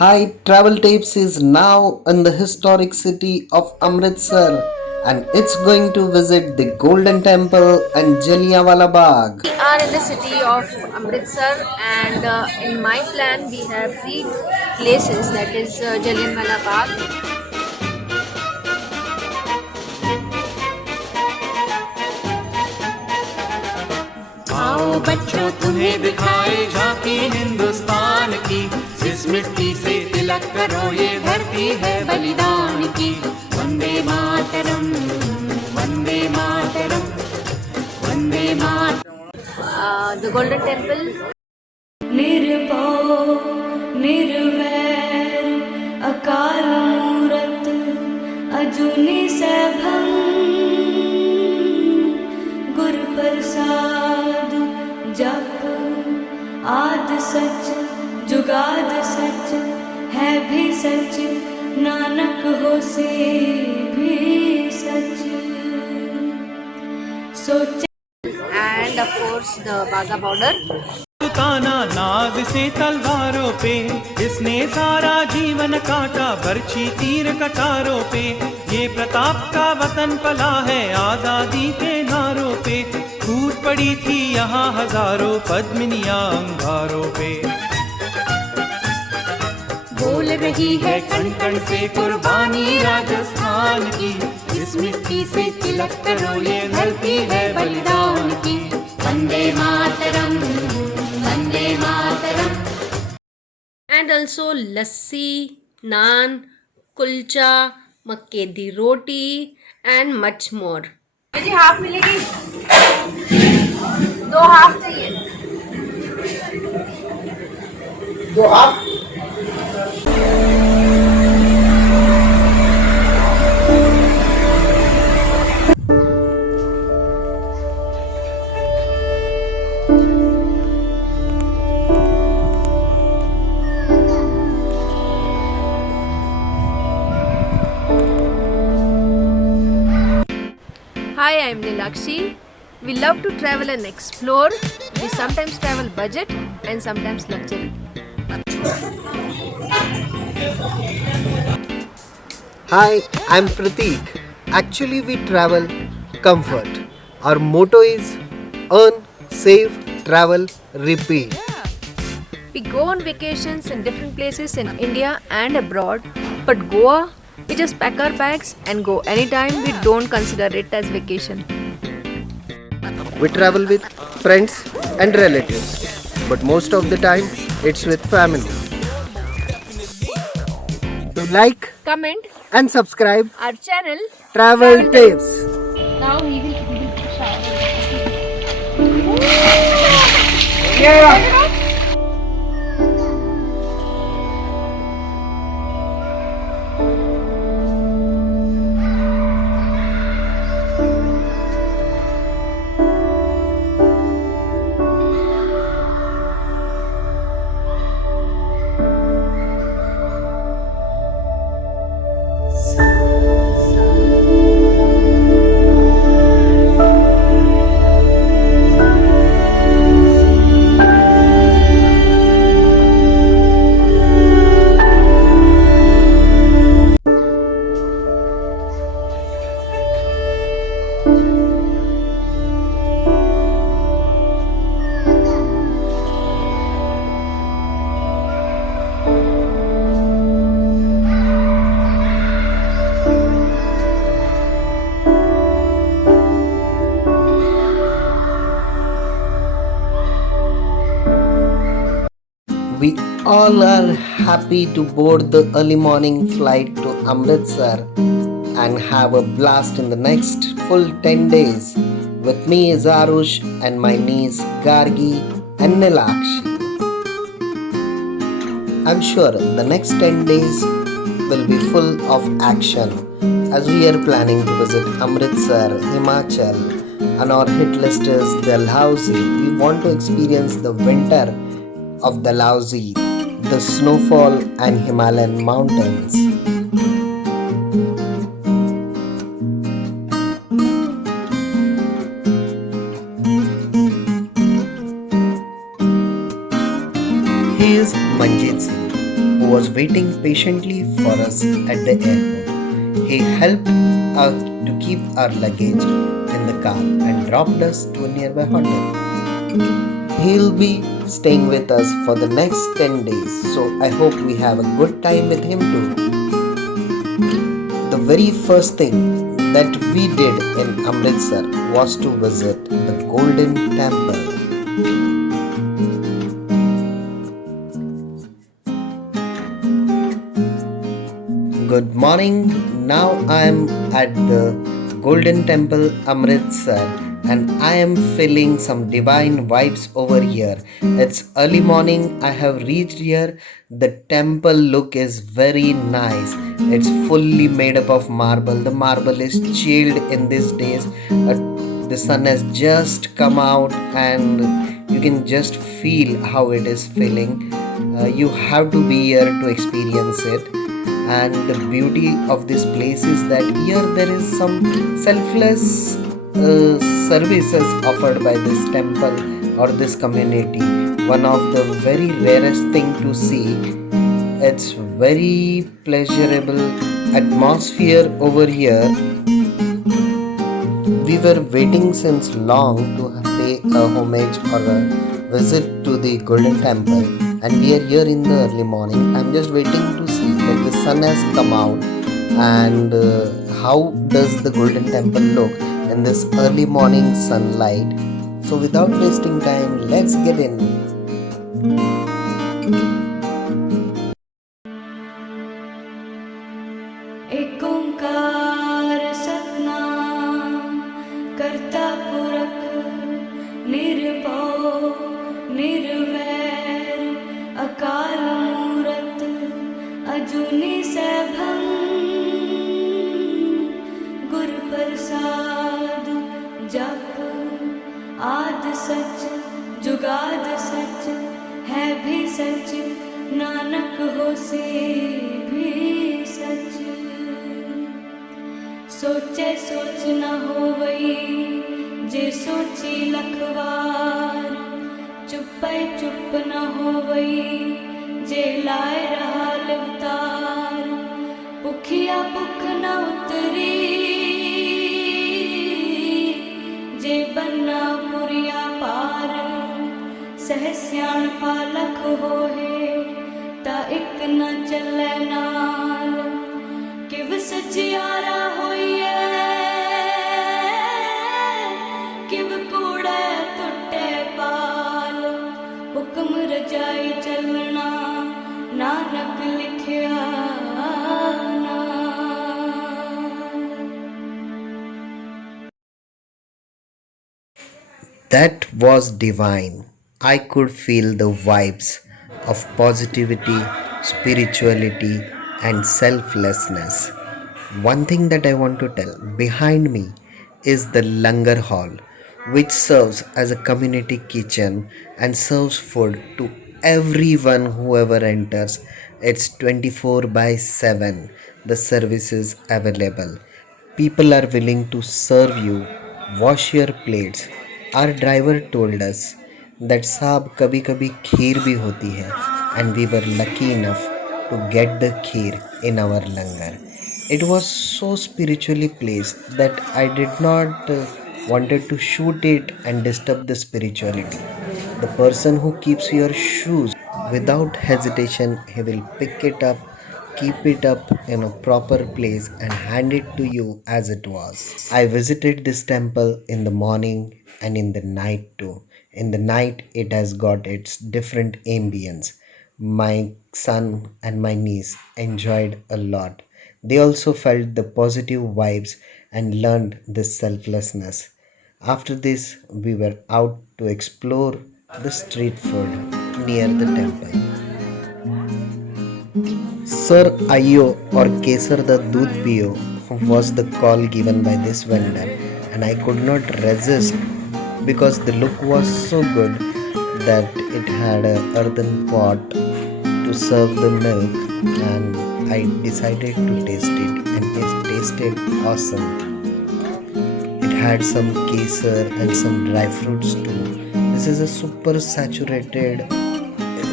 Hi, Travel Tapes is now in the historic city of Amritsar and it's going to visit the Golden Temple and Jallianwala Bagh. We are in the city of Amritsar, and in my plan, we have three places, that is Jallianwala Bagh. आओ बच्चों तुम्हें दिखाए झांकी हिंदुस्तान की। इस मिट्टी से तिलक करो, ये धरती है बलिदान की। Vande Mataram, Vande Mataram, Vande Mataram. The Golden Temple. निर्भव निर्वैर अकाल मूरत अजूनी सैभं गुर प्रसाद जप आद सच जुगाद सच है भी सच नानक होसे भी सच सोच And of course, the Wagah border. ताना नाज से तलवारों पे, इसने सारा जीवन काटा बरछी तीर कटारों पे। ये प्रताप का वतन पला है आजादी के नारों पे। फूट पड़ी थी यहाँ हजारों पद्मिनियां अंगारों पे। बोल रही है कण कण से कुर्बानी राजस्थान की। इस मिट्टी से तिलक करो, ये धरती है बलिदान की। Vande Mataram, Vande Mataram. And also lassi, naan, kulcha, मक्के दी रोटी and much more. मुझे हाफ मिलेगी, दो हाफ चाहिए। Hi, I'm Nilakshi. We love to travel and explore. We sometimes travel budget and sometimes luxury. Hi, I'm Prateek. Actually, we travel comfort. Our motto is earn, save, travel, repeat. We go on vacations in different places in India and abroad, but Goa, we just pack our bags and go anytime. We don't consider it as vacation. We travel with friends and relatives, but most of the time it's with family. To like Comment and subscribe our channel. Travel Tapes. Now we will shower. We all are happy to board the early morning flight to Amritsar and have a blast in the next full 10 days. With me is Arush and my niece Gargi and Nilakshi. I'm sure the next 10 days will be full of action as we are planning to visit Amritsar, Himachal, and our hit list is Dalhousie. We want to experience the winter of Dalhousie, the snowfall and Himalayan mountains. He is Manjeet Singh, who who was waiting patiently for us at the airport. He helped us to keep our luggage in the car and dropped us to a nearby hotel. He'll be staying with us for the next 10 days, so I hope we have a good time with him too. The very first thing that we did in Amritsar was to visit the Golden Temple. Good morning. Now I am at the Golden Temple Amritsar and I am feeling some divine vibes over here. It's early morning. I have reached here. The temple look is very nice. It's fully made up of marble. The marble is chilled in these days. The sun has just come out and you can just feel how it is feeling. You have to be here to experience it. And the beauty of this place is that here there is some selfless services offered by this temple or this community. One of the very rarest thing to see. It's very pleasurable atmosphere over here. We were waiting since long to pay a homage or a visit to the Golden Temple, and we are here in the early morning. I'm just waiting to see that the sun has come out and how does the Golden Temple look in this early morning sunlight. So without wasting time, let's get in. एक ओंकार सतनाम करता पुरख निर्भव निर्वैर अकाल मूरत अजूनी सैभं गुर प्रसाद जप आद सच जुगाद सच है भी सच नानक होसे भी सच सोचे सोच न होवई जे सोची लखवार चुपै चुप न होवई जे लाए रहा लिवतार भुखिया भुख न उतरी जे बन्ना पुरिया पार सहस्याण पालक होहे ता एक न चलै नाल किव सचियारा होइए किव कूड़े टुटे पाल हुक्म रजाई चलना नानक लिखिया नाल। That was divine. I could feel the vibes of positivity, spirituality, and selflessness. One thing that I want to tell behind me is the Langar Hall, which serves as a community kitchen and serves food to everyone whoever enters. It's 24 by 7. The service is available. People are willing to serve you, wash your plates. Our driver told us that साहब कभी कभी खीर भी होती है and we were lucky enough to get the kheer in our langar. It was so spiritually placed that I did not wanted to shoot it and disturb the spirituality. The person who keeps your shoes without hesitation, he will pick it up, keep it up in a proper place and hand it to you as it was. I visited this temple in the morning and in the night too. In the night, it has got its different ambience. My son and my niece enjoyed a lot. They also felt the positive vibes and learned this selflessness. After this, we were out to explore the street food near the temple. Sir Ayo or Kesar the Doodh Piyo was the call given by this vendor, and I could not resist because the look was so good that it had an earthen pot to serve the milk, and I decided to taste it, and it tasted awesome. It had some kesar and some dry fruits too. This is a super saturated,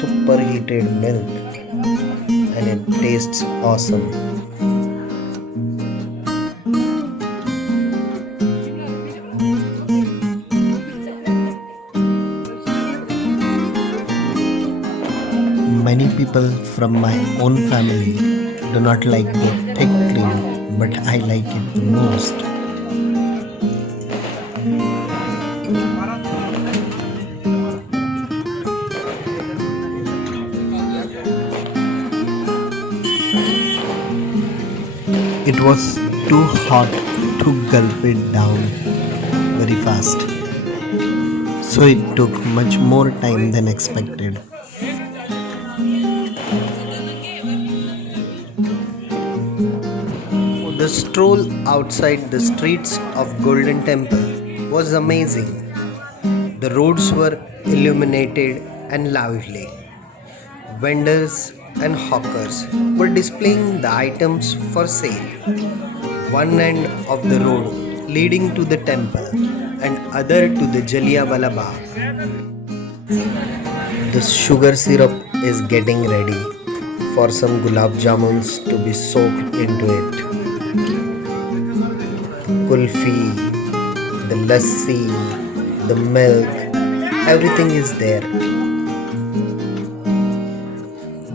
super heated milk. and it tastes awesome. Many people from my own family do not like the thick cream, but I like it the most. It was too hot to gulp it down very fast, so it took much more time than expected. The stroll outside the streets of Golden Temple was amazing. The roads were illuminated and lively. Vendors and hawkers were displaying the items for sale. One end of the road leading to the temple and other to the Jallianwala Bagh. The sugar syrup is getting ready for some gulab jamuns to be soaked into it. Kulfi, the lassi, the milk, everything is there.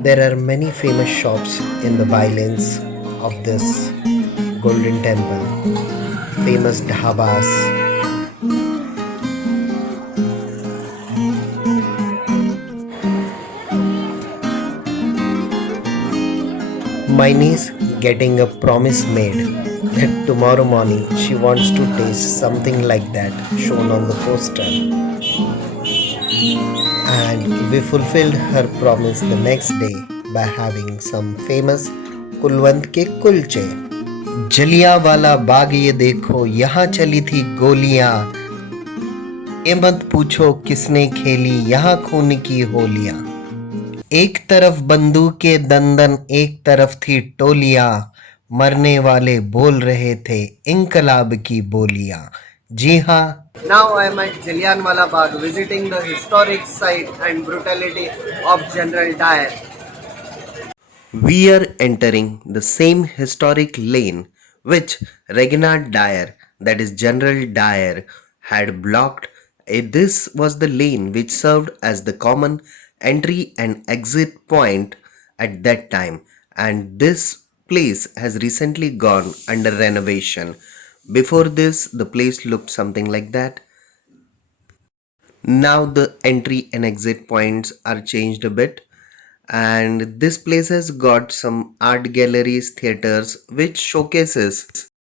There are many famous shops in the bylines of this Golden Temple, famous dhabas. My niece getting a promise made that tomorrow morning she wants to taste something like that shown on the poster. And we fulfilled her promise the next day by having some famous Kulwant के कुलचे. जलियांवाला बाग ये देखो, यहाँ चली थी गोलियां. ये मत पूछो किसने खेली यहाँ खून की होलियां. एक तरफ बंदूकें दंदन, एक तरफ थी टोलियां. मरने वाले बोल रहे थे इंकलाब की बोलियां. जी हाँ. Now I am at Jallianwala Bagh visiting the historic site and brutality of General Dyer. We are entering the same historic lane which Reginald Dyer, that is General Dyer, had blocked. This was the lane which served as the common entry and exit point at that time, and this place has recently gone under renovation. Before this, the place looked something like that. Now the entry and exit points are changed a bit, and this place has got some art galleries, theaters, which showcases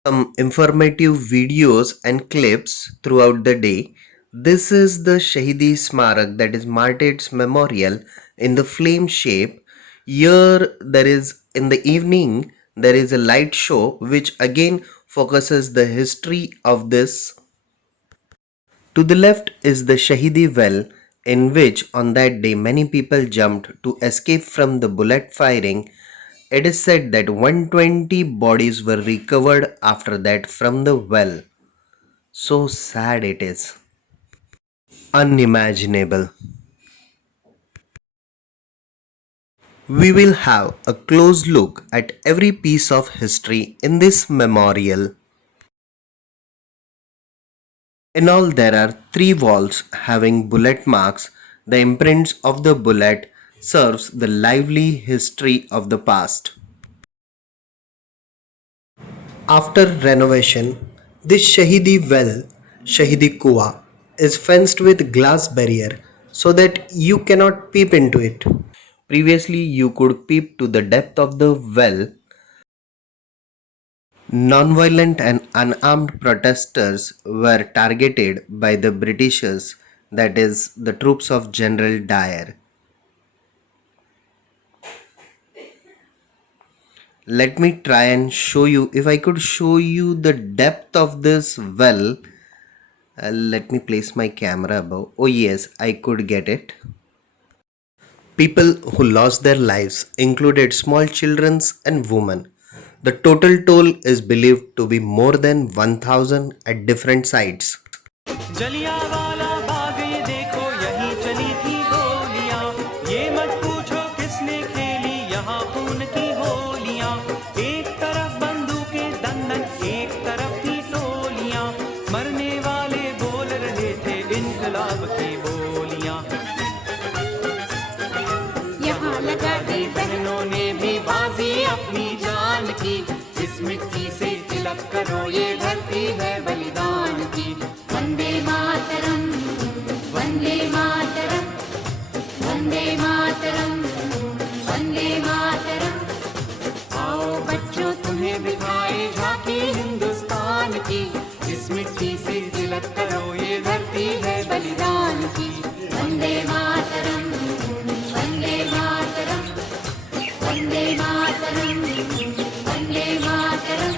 some informative videos and clips throughout the day. This is the Shahidi Smarak, that is Martyrs Memorial, in the flame shape. Here there is, in the evening, there is a light show which again focuses the history of this. To the left is the Shahidi Well, in which on that day many people jumped to escape from the bullet firing. It is said that 120 bodies were recovered after that from the well. So sad it is. Unimaginable. We will have a close look at every piece of history in this memorial. In all, there are 3 walls having bullet marks. The imprints of the bullet serves the lively history of the past. After renovation, this Shahidi well, Shahidi Kuwa, is fenced with glass barrier so that you cannot peep into it. Previously, you could peep to the depth of the well. Non-violent and unarmed protesters were targeted by the Britishers, that is, the troops of General Dyer. Let me try and show you, if I could show you the depth of this well. Let me place my camera above. Oh yes, I could get it. People who lost their lives included small children and women. The total toll is believed to be more than 1,000 at different sites. Jallianwala Bagh ये देखो, यहीं चली थी गोलियां. ये मत पूछो किसने खेली यहाँ खून खून की होलियां। एक तरफ बंदूकें दंदन, एक तरफ थी टोलियां, मरने वाले बोल रहे थे इनकलाब की बोलियां। यहाँ लगा दी बहनों ने भी बाजी अपनी जान की, इस मिट्टी से तिलक करो ये धरती है बलिदान की। वंदे मातरम, वंदे मातरम, वंदे मातरम, वंदे मातरम। आओ बच्चों तुम्हें दिखाए झांकी हिंदुस्तान की, इस मिट्टी से तिलक करो ये धरती है बलिदान की। वंदे मातरम, वंदे मातरम, वंदे मातरम, वंदे मातरम,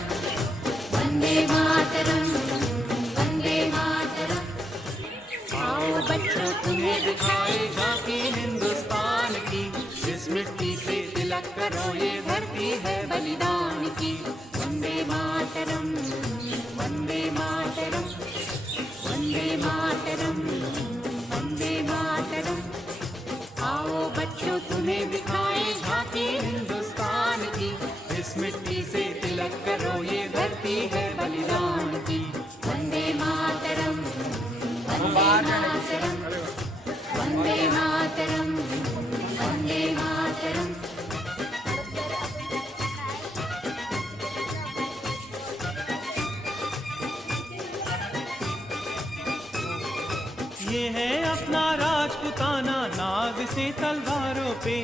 वंदे मातरम, वंदे मातरम। आओ बच्चों तुम्हें दिखाए झांकी हिंदुस्तान की, इस मिट्टी से तिलक करो ये धरती है बलिदान की। वंदे मातरम, वंदे मातरम, वंदे मातरम, वंदे मातरम। आओ बच्चों तुम्हें दिखाए झांकी हिंदुस्तान की, इस मिट्टी से तिलक करो ये धरती है बलिदान की। वंदे मातरम, वंदे मातरम, वंदे मातरम, वंदे मातरम। ये है अपना राजपुताना नाज से तलवारों पे,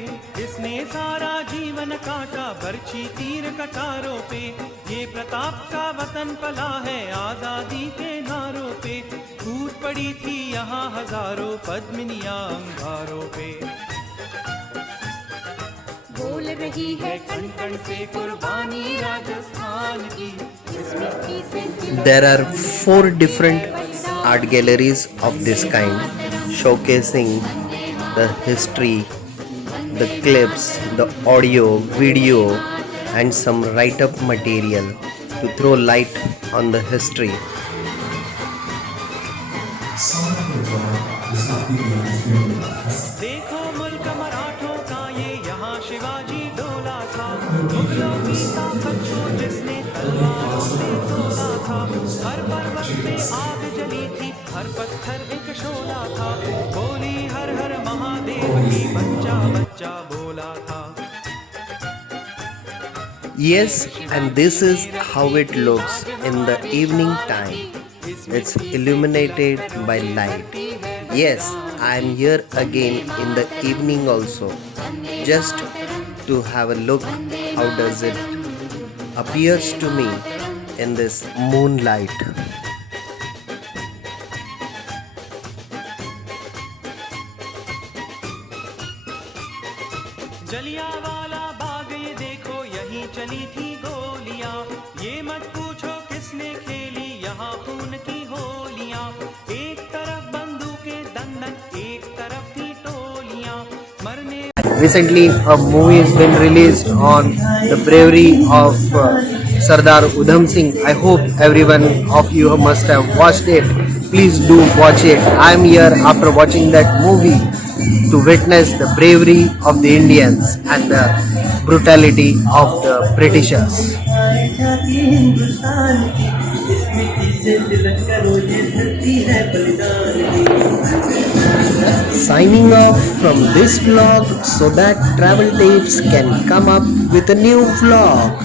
इसने सारा जीवन काटा बरछी तीर कटारों पे। ये प्रताप का वतन पला है आजादी के नारों पे, टूट पड़ी थी यहाँ हजारों पद्मिनियां अंगारों पे। बोल रही है कण कण से कुर्बानी राजस्थान की, इस मिट्टी से There are 4 different art galleries of this kind, showcasing the history, the clips, the audio, video, and some write-up material to throw light on the history. देखो मुल्क मराठों का ये यहाँ शिवाजी डोला था, मुगलों की ताकत को जिसने तलवारों से तोला था। हर पर्वत पे आग जली थी, हर पत्थर एक शोला था, बोली हर हर महादेव की बच्चा बच्चा बोला था। Yes, and this is how it looks in the evening time. It's illuminated by light. Yes, I am here again in the evening also, just to have a look how does it appears to me in this moonlight. Jallianwala Bagh ये देखो यहीं चली थी गोलियां, ये मत पूछो किसने खेली यहाँ खून की होलियां। एक तरफ बंदूकें दंदन, एक तरफ थी टोलियां, मरने Recently, a movie has been released on the bravery of Sardar Udham Singh. I hope everyone of you must have watched it. Please do watch it. I am here after watching that movie to witness the bravery of the Indians and the brutality of the Britishers. Signing off from this vlog so that Travel Tapes can come up with a new vlog.